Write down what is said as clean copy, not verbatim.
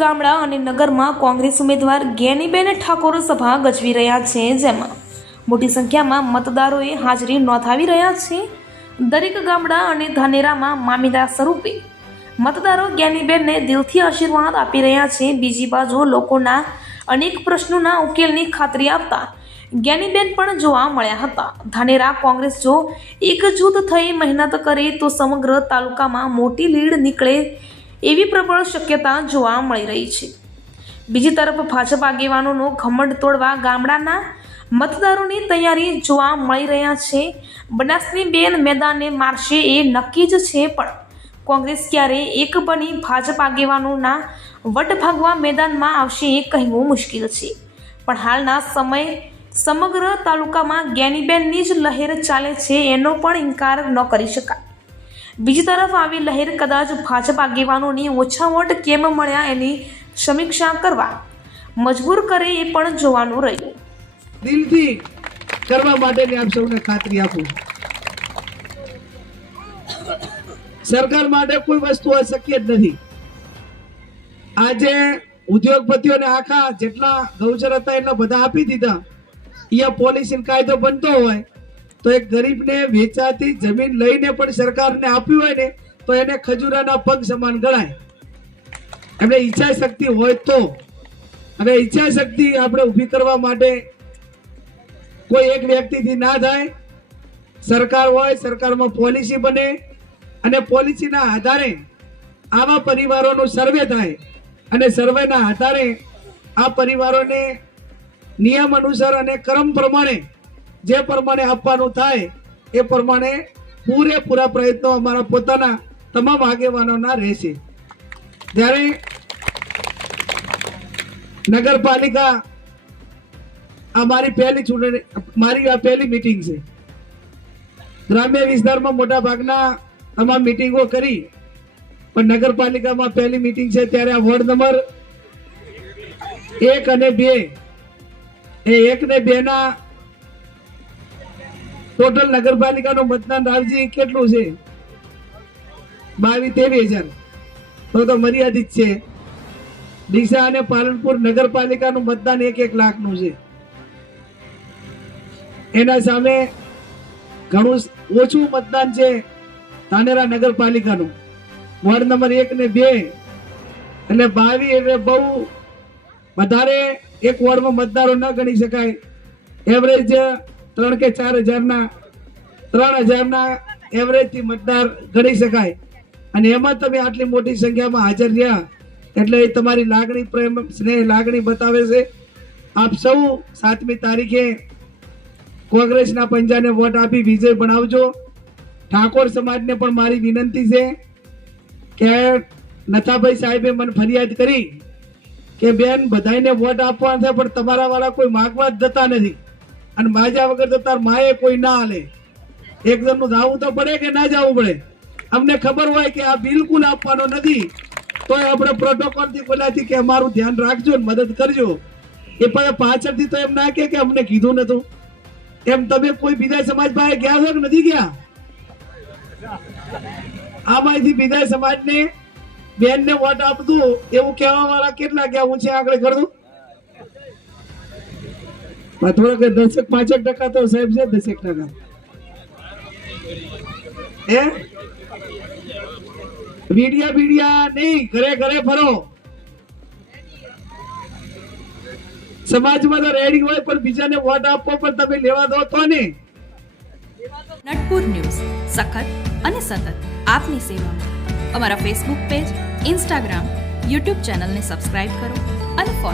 ગામડા અને નગરમાં કોંગ્રેસ ઉમેદવાર જ્ઞાનીબેન ઠાકોર સભા ગજવી રહ્યા છે, જેમાં મોટી સંખ્યામાં મતદારોએ હાજરી નોંધાવી રહ્યા છે। દરેક ગામડા અને ધાનેરામાં મામીદાર સ્વરૂપે મતદારો જ્ઞાનીબેનને દિલથી આશીર્વાદ આપી રહ્યા છે। બીજી બાજુ લોકોના અનેક પ્રશ્નોના ઉકેલની ખાતરી આપતા જ્ઞાનીબેન પણ જોવા મળ્યા હતા। ધાનેરા કોંગ્રેસ જો એકજૂથ થઈ મહેનત કરે તો સમગ્ર તાલુકામાં મોટી લીડ નીકળે એવી પ્રબળ શક્યતા જોવા મળી રહી છે। બીજી તરફ ભાજપ આગેવાનોનો ઘમંડ તોડવા ગામડાના મતદારોની તૈયારી જોવા મળી રહ્યા છે। બનાસની બેન મેદાને મારશે એ નક્કી જ છે, પણ કોંગ્રેસ ક્યારે એક બની ભાજપ આગેવાનોના વટ ભાગવા મેદાનમાં આવશે એ કહેવું મુશ્કેલ છે। પણ હાલના સમય સમગ્ર તાલુકામાં જ્ઞાનીબેનની જ લહેર ચાલે છે, એનો પણ ઇનકાર ન કરી શકાય। બીજી તરફ આવી લહેર કદાચ ભાજપ આગેવાનોની ઓછા વોટ કેમ મળ્યા એની સમીક્ષા કરવા મજબૂર કરે એ પણ જોવાનું રહ્યું। દિલથી કરવા માટેની આપ સૌને ખાતરી આપું, સરકાર માટે કોઈ વસ્તુ અશક્ય જ નથી। આજે ઉદ્યોગપતિઓને આખા જેટલા ગૌચર હતા એના બધા આપી દીધા। અહીંયા પોલિસી કાયદો બનતો હોય તો એક ગરીબને વેચાતી જમીન લઈને પણ સરકારને આપી હોય ને તો એને ખજૂરાના પગ સમાન ગણાય। એમને ઈચ્છા શક્તિ હોય તો, અને ઈચ્છા શક્તિ આપણે ઊભી કરવા માટે કોઈ એક વ્યક્તિથી ના થાય। સરકાર હોય, સરકારમાં પોલિસી બને અને પોલિસીના આધારે આવા પરિવારોનો સર્વે થાય અને સર્વેના આધારે આ પરિવારોને નિયમ અનુસાર અને ક્રમ પ્રમાણે જે પ્રમાણે આપવાનું થાય એ પ્રમાણે પૂરેપૂરા પ્રયત્નો અમારા પોતાના તમામ આગેવાનોના રહેશે। જ્યારે નગરપાલિકા આ મારી પહેલી ચૂંટણી, મારી આ પહેલી મીટિંગ છે। ગ્રામ્ય વિસ્તારમાં મોટા ભાગના તમામ મીટિંગો કરી, પણ નગરપાલિકામાં પહેલી મીટિંગ છે ત્યારે આ વોર્ડ નંબર 1 અને 2 એ 1 ને 2 ના ટોટલ નગરપાલિકાનું મતદાન રાવજી કેટલું છે? 22-23 હજાર, તો મર્યાદિત છે। ડીસા અને પાલનપુર નગરપાલિકાનું મતદાન 1-1 લાખનું છે। એના સામે ઘણું ઓછું મતદાન છે ધાનેરા નગરપાલિકાનું, વોર્ડ નંબર 1 ને 2 એટલે 22 એટલે બહુ વધારે એક વોર્ડમાં મતદારો ન ગણી શકાય। એવરેજ 3 કે 4 હજારના 3,000ના એવરેજથી મતદાર ગણી શકાય। અને એમાં તમે આટલી મોટી સંખ્યામાં હાજર રહ્યા એટલે એ તમારી લાગણી, પ્રેમ, સ્નેહ, લાગણી બતાવે છે। આપ સૌ 7મી તારીખે કોંગ્રેસના પંજાને વોટ આપી વિજય બનાવજો। ઠાકોર સમાજને પણ મારી વિનંતી છે કે નથાભાઈ સાહેબે મને ફરિયાદ કરી કે બેન બધાને વોટ આપવા છે પણ તમારા વાળા કોઈ માગવા જ જતા નથી, અને માજા વગર તો તાર માએ કોઈ ના હાલે। એકદમનું જાવું તો પડે કે ના જવું પડે? અમને ખબર હોય કે આ બિલકુલ આપવાનો નથી તો આપણે પ્રોટોકોલથી બોલાથી કે અમારું ધ્યાન રાખજો ને મદદ કરજો। એ પણ પાછળથી તો એમ ના કે અમને કીધું નતું। એમ તમે કોઈ બીજા સમાજ પાસે ગયા છો કે નથી ગયા? આમાંથી બીજા સમાજને બેનને વોટ આપતું એવું કહેવા વાળા કેટલા ગયા? હું છે આગળ કર દઉં થોડાક 10-5% તો સાહેબ છે, 10% એ વીડિયા નહીં, ઘરે ઘરે ફરો। સમાજમાં તો રેડી હોય પણ બીજાને વોટ આપવો પણ તમે લેવા દો તો ને। નટપુર ન્યૂઝ સખત અને સતત આપની સેવામાં। અમારા ફેસબુક પેજ, ઇન્સ્ટાગ્રામ, યુટ્યુબ ચેનલને સબસ્ક્રાઇબ કરો અને ફોલો